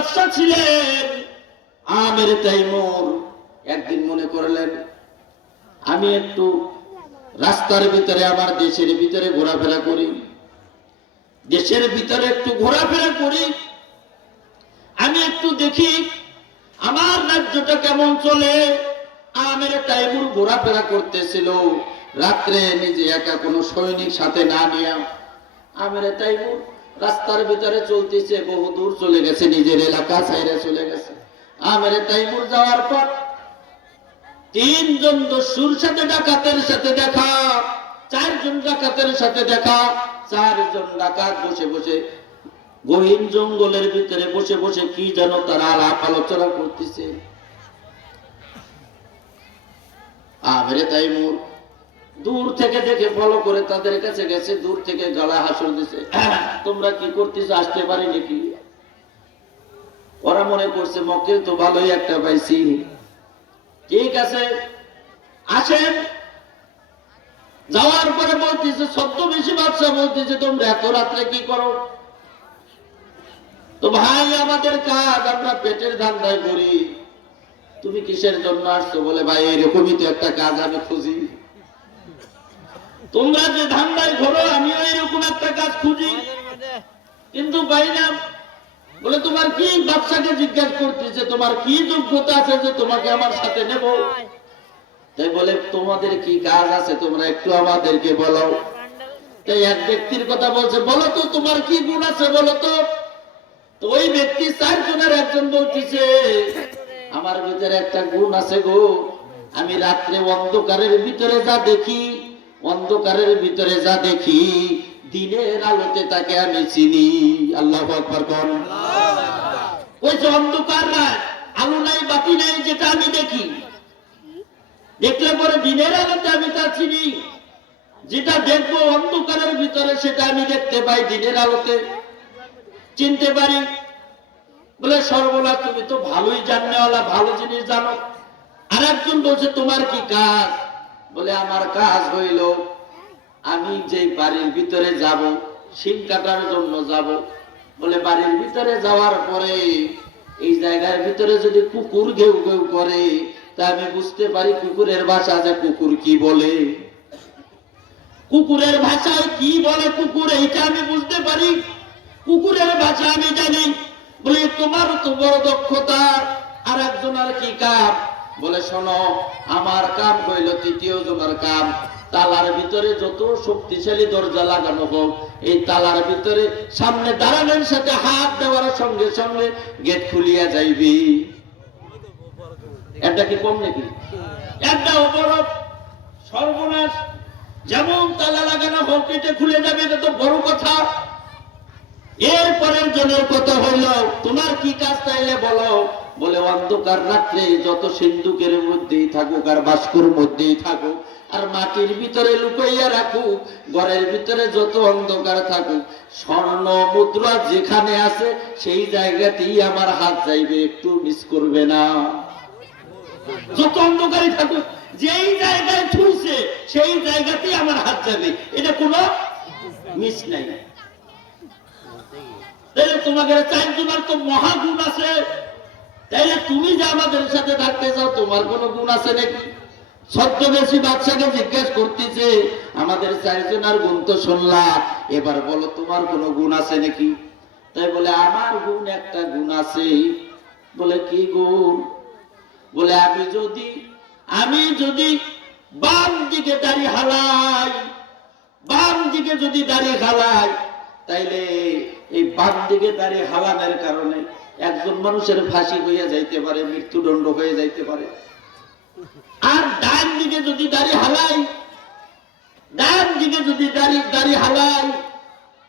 বাদশা ছিলেন আমের তাইমুর। একদিন মনে করলেন আমি একটু রাস্তার ভিতরে আমার দেশের ভিতরে ঘোরাফেরা করি, দেশের ভিতরে একটু ঘোরাফেরা করি, আমি একটু দেখি আমার রাজ্যটা কেমন চলে। আমের তাইমুর ঘোরাফেরা করতেছিল রাত্রে, নিজে একা কোনো সৈনিক সাথে না নিয়ে। আমের তাইমুর রাস্তার ভিতরে চলতেছে, বহু দূর চলে গেছে, নিজের এলাকা ছাইরে চলে গেছে। আমের তাইমুর যাওয়ার পর তিনজন দস্যুর সাথে ডাকাতের সাথে দেখা, চারজন ডাকাতের সাথে দেখা। চারজন ডাকাত বসে বসে গহীন জঙ্গলের ভিতরে বসে বসে কি যেন তারা আলাপ আলোচনা করতেছে। আমের তাইমুর দূর থেকে দেখে ফলো করে তাদের কাছে গেছে, দূর থেকে গলা হাসল দিছে, তোমরা কি করতেছো, আসতে পারি নাকি? ওরা মনে করছে মক্কেল তো ভালোই একটা পাইছি, ঠিক আছে আসেন। যাওয়ার পরে বলতেছে, ছদ্মবেশী বাদশা বলতেছে, তোমরা এত রাত্রে কি করো? তো ভাই আমাদের কাজ, আমরা পেটের ধান্দায় করি। তুমি কিসের জন্য আসছো? বলে ভাই এরকমই তো একটা কাজ আমি খুঁজি। তোমরা যে ধান্দায় ঘোরো আমিও এরকম একটা কাজ খুঁজি, কিন্তু পাই না। বলে তোমার কি? বাদশাকে জিজ্ঞাসা করতেছে তোমার কি যোগ্যতা আছে যে তোমাকে আমার সাথে নেব? তাই বলে তোমাদের কি কাজ আছে তোমরা একটু আমাদেরকে বলো। তাই এক ব্যক্তির কথা বলছে, বলো তো তোমার কি গুণ আছে বলো তো। তো ওই ব্যক্তি চারজনের একজন বলতেছে, আমার ভিতরে একটা গুণ আছে গো, আমি রাত্রে অন্ধকারের ভিতরে যা দেখি, অন্ধকারের ভিতরে যা দেখি, দিনের আলোতে তাকে আমি চিনি। আল্লাহু আকবার কোন। ওই যে অন্ধকার রাত, আলো নাই বাতি নাই, যেটা আমি দেখি, দেখলে পরে দিনের আলোতে আমি তা চিনি। যেটা দেখবো অন্ধকারের ভিতরে সেটা আমি দেখতে পাই, দিনের আলোতে চিনতে পারি। বলে সর্বনাশ, তুমি তো ভালোই জাননেওয়ালা, ভালো জিনিস জানো। আর একজন বলছে তোমার কি কাজ? বলে আমার কাজ হইল আমি যেই বাড়ির ভিতরে যাব, শিং কাটার জন্য যাব। বলে বাড়ির ভিতরে যাওয়ার পরে এই জায়গার ভিতরে যদি কুকুর ঘেউ ঘেউ করে, তা আমি বুঝতে পারি কুকুরের ভাষা, যে কুকুর কি বলে, কুকুরের ভাষায় কি বলে কুকুর, এইটা আমি বুঝতে পারি, কুকুরের ভাষা আমি জানি। বলে তোমার তো বড় দক্ষতা। আর একজনের কি কাম? বলে শোনো, আমার কাম হইল তৃতীয় জনের কাম। তালার ভিতরে যত শক্তিশালী দরজা লাগানো হোক, এই তালার ভিতরে সামনে দাঁড়ানোর সাথে হাত দেওয়ার সঙ্গে সঙ্গে গেট খুলিয়া যাইবি। এটা কি কম নাকি? একটা বড় সর্বনাশ। যেমন তালা লাগানো হোক এটা খুলে যাবে, এটা তো বড় কথা। এরপরের জনের কথা হইল তোমার কি কাজ তাইলে বলো। বলে অন্ধকার রাত্রে যত সিন্ধুকের মধ্যেই থাকুক আর বাস্কুর মধ্যেই থাকুক আর মাটির ভিতরে লুকাইয়া রাখুক, ঘরের ভিতরে যত অন্ধকার থাকুক, স্বর্ণ মুদ্রা যেখানে আছে সেই জায়গাতেই আমার হাত যাইবে, একটু মিস করবে না। যত অন্ধকারই থাকুক, যেই জায়গায় ছুঁইছে সেই জায়গাতেই আমার হাত যাবে, এটা কোনো মিস নাই। তাইলে তোমাকে চারজনের তো মহাগুণ আছে, তাইলে তুমি যে আমাদের সাথে থাকতে চাও তোমার কোন গুণ আছে নাকি? ছদ্মবেশী বাদশাকে জিজ্ঞেস করতেছে, আমাদের চারজনের গুণ তো শুনলাম, এবার বলো তোমার কোন গুণ আছে নাকি? তাই বলে আমার গুণ একটা গুণ আছে। বলে কি গুণ? বলে আমি যদি বাম দিকে দাড়ি হালাই, বাম দিকে যদি দাড়ি হালাই, তাইলে এই বাম দিকে দাঁড়িয়ে হালানোর কারণে একজন মানুষের ফাঁসি হইয়া যাইতে পারে, মৃত্যুদণ্ড হয়ে যাইতে পারে। আর ডান দিকে যদি দাঁড়িয়ে হালাই, ডান দিকে যদি দাঁড়িয়ে হালাই,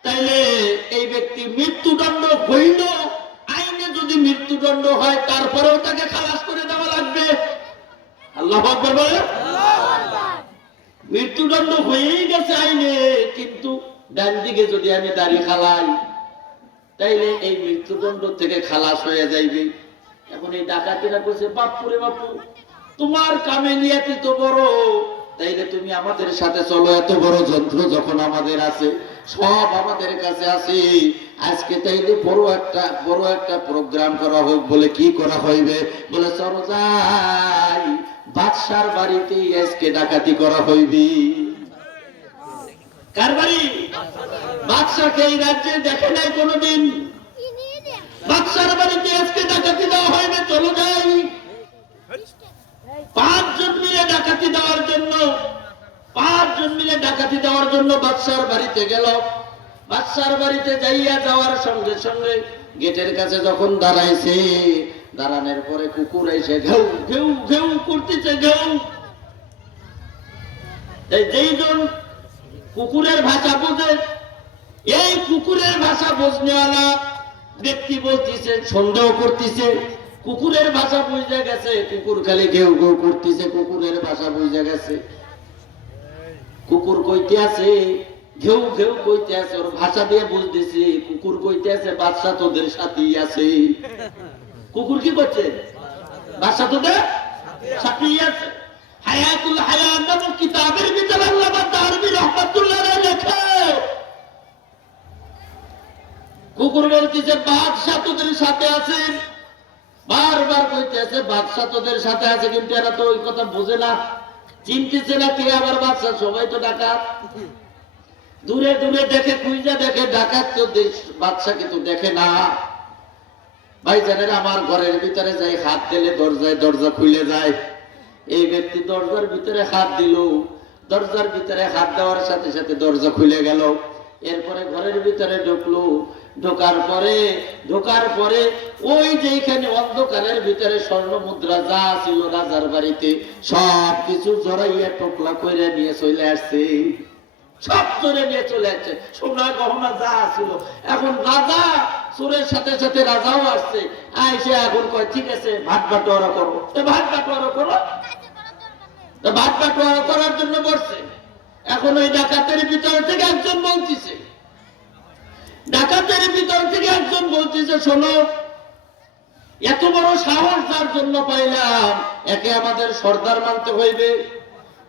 তাইলে এই ব্যক্তি মৃত্যুদণ্ড হইল, আইনে যদি মৃত্যুদণ্ড হয় তারপরেও তাকে খালাস করে দেওয়া লাগবে। আল্লাহু আকবার বলে। মৃত্যুদণ্ড হয়েই গেছে আইনে, কিন্তু ডান দিকে যদি আমি দাঁড়িয়ে খালাই, তাইলে এই মৃত্যুদণ্ড থেকে খালাস হয়ে যাইবে। এখন এই ডাকাতেরা বলছে, বাপুরে বাপু, তোমার কামেলিয়াতি তো বড়, তাইলে তুমি আমাদের সাথে চলো, এত বড় যন্ত্র যখন আমাদের আছে, সব আমাদের কাছে আছে। আজকে তাইলে বড় একটা প্রোগ্রাম করা হোক। বলে কি করা হইবে? বলে চলো যাই, বাদশার বাড়িতে আজকে ডাকাতি করা হইবে। কার বাড়ি? বাদশাকে এই রাজ্যে দেখে নাই কোনোদিন। বাদশার বাড়িতে আজকে ডাকাতি দেওয়া হইবে, চলো যাই। 5 জন মিলে ডাকাতি দেওয়ার জন্য 5 জন মিলে ডাকাতি দেওয়ার জন্য বাদশার বাড়িতে গেল। বাদশার বাড়িতে যাওয়ার সঙ্গে সঙ্গে গেটের কাছে যখন দাঁড়াইছে, দাঁড়ানোর পরে কুকুর এসে ঘেউ ঘেউ ঘেউ করতেছে, ঘেউ। যেই জন কুকুরের ভাষা বোঝে, এই কুকুরের ভাষা বুঝনেওয়ালা ব্যক্তি বলতেছে, সন্দেহ করতেছে, কুকুরের ভাষা বুঝে গেছে। কুকুর খালি ঘেউ ঘেউ করতেছে, কুকুরের ভাষা বুঝে গেছে। কুকুর কইতে আছে, ঘেউ ঘেউ কইতে আছে, ওর ভাষা দিয়ে বুঝতেছি। কুকুর কইতে আছে, বাদশা তোদের সাথেই আছে। কুকুর কি করছে? বাদশা তোদের সাথেই আছে। হায়াতুল হায়াত নামক কিতাবের ভিতরে আল্লামা দারবি রহমাতুল্লাহ আলাইহি লেখে, কুকুর বলতেছে বাদশা তোদের সাথে আছে। বারবার কইতে আছে বাদশা তোদের সাথে আছে, কিন্তু এরা তো ওই কথা বোঝে না, চিনতেছে না কে আবার বাদশা। সবাই তো ডাকাত, দূরে দূরে দেখে, খুঁজা দেখে, ডাকাত তো বাদশাকে তো দেখে না। ভাইজানেরা, আমার ঘরের ভিতরে যাই হাত দিলে দরজা খুলে যায়। এই ব্যক্তি দরজার ভিতরে হাত দিল, দরজার ভিতরে হাত দেওয়ার সাথে সাথে দরজা খুলে গেল। এরপরে ঘরের ভিতরে ঢুকলো, ঢোকার পরে ওই যেখানে অন্ধকারের ভিতরে স্বর্ণ মুদ্রা যা ছিল রাজার বাড়িতে, সব কিছু জড়াইয়া টোকলা করে নিয়ে চলে আসছে। সব চোরে নিয়ে চলে আসছে, সোনা গহনা যা ছিল। এখন রাজা চোরের সাথে সাথে রাজাও আসছে। আইসে এখন কয় ঠিক আছে, ভাত বাটোয়ারা করো। ভাত বাটোয়ারা করো, ভাত বাটোয়ারা করার জন্য বসছে। এখন ওই ডাকাতের ভিতর থেকে একজন বলতেছে, শোনো, এত বড় সাহস যার জন্য পাইলাম, একে আমাদের সর্দার মানতে হইবে।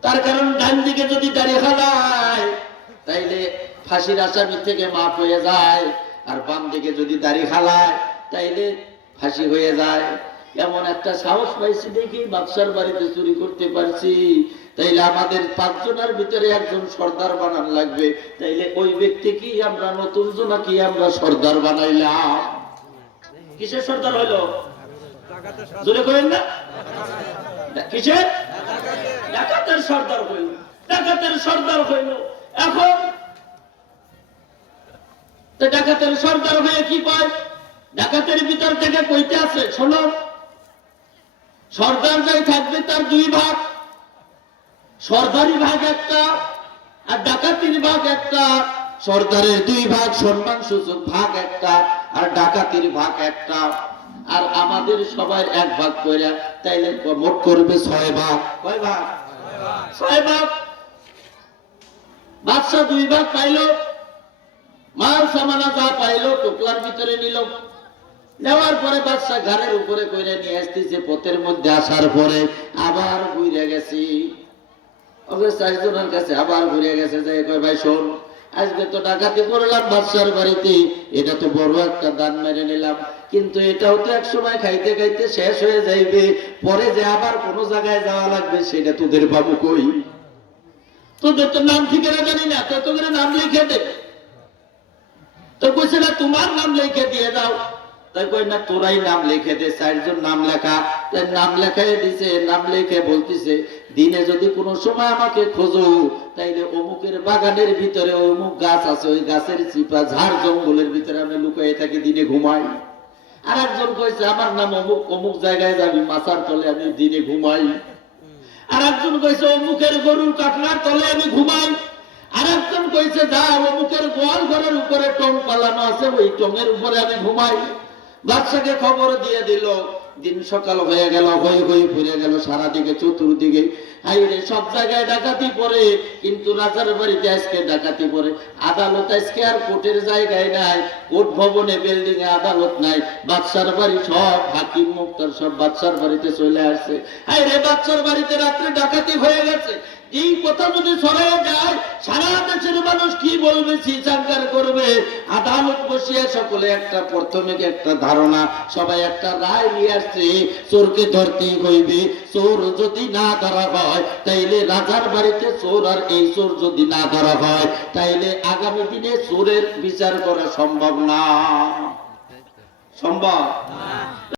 তার কারণ ডান দিকে যদি দাড়ি হালায় তাইলে ফাঁসির আসামি থেকে মাফ হয়ে যায়, আর বাম দিকে যদি দাড়ি হালায় তাইলে ফাঁসি হয়ে যায়। এমন একটা সাহস পাইছি দেখি বাদশার বাড়িতে চুরি করতে পারছি, তাইলে আমাদের 5 জনের ভিতরে একজন সর্দার বানান লাগবে। তাইলে ওই ব্যক্তি কি আমরা নতুন জনা কি আমরা সর্দার বানাইলাম? কিসের সর্দার হইল? জোরে করেন না, কিসের? ডাকাতের সর্দার হইল, ডাকাতের সর্দার হইল। এখন ডাকাতের সর্দার হয়ে কি পায়? ডাকাতের ভিতর থেকে কইতে আছে, শোনো, সর্দার যাই থাকবে তার 2 ভাগ, সর্দারি ভাগ একটা আর ডাকাতির ভাগ একটা। সর্দারের 2 ভাগ সম্মান সূচক ভাগ একটা, আর ডাকাতির ভাগ একটা। আর আমাদের সবাই 1 ভাগ করে, তাইলে মোট করবে 6 ভাগ। কয় ভাগ? 6 ভাগ। বাদশা 2 ভাগ পাইল, মাল সামানা যা পাইল টোকলার ভিতরে নিল। নেওয়ার পরে বাদশা ঘরের উপরে কইরা নিয়ে আসতেছে। পথের মধ্যে আসার পরে আবার ঘুরে গেছি, ওকে 4 জনের কাছে আবার ঘুরে গেছে। যে কয় ভাই শোন, আজকে তো ডাকাতি করলাম বাদশার বাড়িতে, এটা তো বড় একটা দান মেরে নিলাম, কিন্তু এটাও তো এক সময় খাইতে খাইতে শেষ হয়ে যাইবে। পরে যে আবার কোন জায়গায় যাওয়া লাগবে সেটা তোদের বাবু কই? তোদের তো নাম ঠিকানা জানি না, তো তোদের নাম লিখে দে। তো কইছে না তোমার নাম লিখে দিয়ে দাও। তাই কই না তোরাই নাম লিখে দে। 4 জন নাম লেখা, তাই নাম লেখাই দিছে। নাম লিখে বলতিছে, দিনে যদি কোনো সময় আমাকে খোঁজো তাইলে অমুকের বাগানের ভিতরে অমুক গাছ আছে, ওই গাছের চিপা ঝাড় জঙ্গলের ভিতরে আমি লুকাই থাকি, দিনে ঘুমাই। আর একজন কইছে আমার নাম অমুক, অমুক জায়গায় যাবি মাছার তলে আমি দিনে ঘুমাই। আর একজন কইছে অমুকের গরুর কাটলার তলে আমি ঘুমাই। আর একজন কইছে যা অমুকের গোয়াল ঘরের উপরে টং পালানো আছে, ওই টঙের উপরে আমি ঘুমাই। বাদশাকে খবর দিয়ে দিল। দিন সকাল হয়ে গেল, হই হই ফুরে গেল সারাদিকে, চতুর্দিকে হাইরে সব জায়গায় ডাকাতি পড়ে, কিন্তু রাজার বাড়িতে আজকে ডাকাতি পড়ে। আদালত আজকে আর কোর্টের জায়গায় নাই, কোর্ট ভবনে বিল্ডিং এ আদালত নাই। বাদশার বাড়ি সব হাকিম মুক্তার সব বাদশার বাড়িতে চলে আসছে। হাইরে বাদশার বাড়িতে রাত্রে ডাকাতি হয়ে গেছে। এই কথা যদি ছড়ায় যায়, সারা দেশের মানুষ কি বলবে, চিৎকার করবে। আদালত বসিয়া সকলে একটা প্রথমে একটা ধারণা, সবাই একটা রায় নিয়ে আসছে, চোরকে ধরতেই হইবে। চোর যদি না ধরা হয় তাইলে রাজার বাড়িতে চোর, আর এই চোর যদি না ধরা হয় তাইলে আগামী দিনে চোরের বিচার করা সম্ভব না। সম্ভব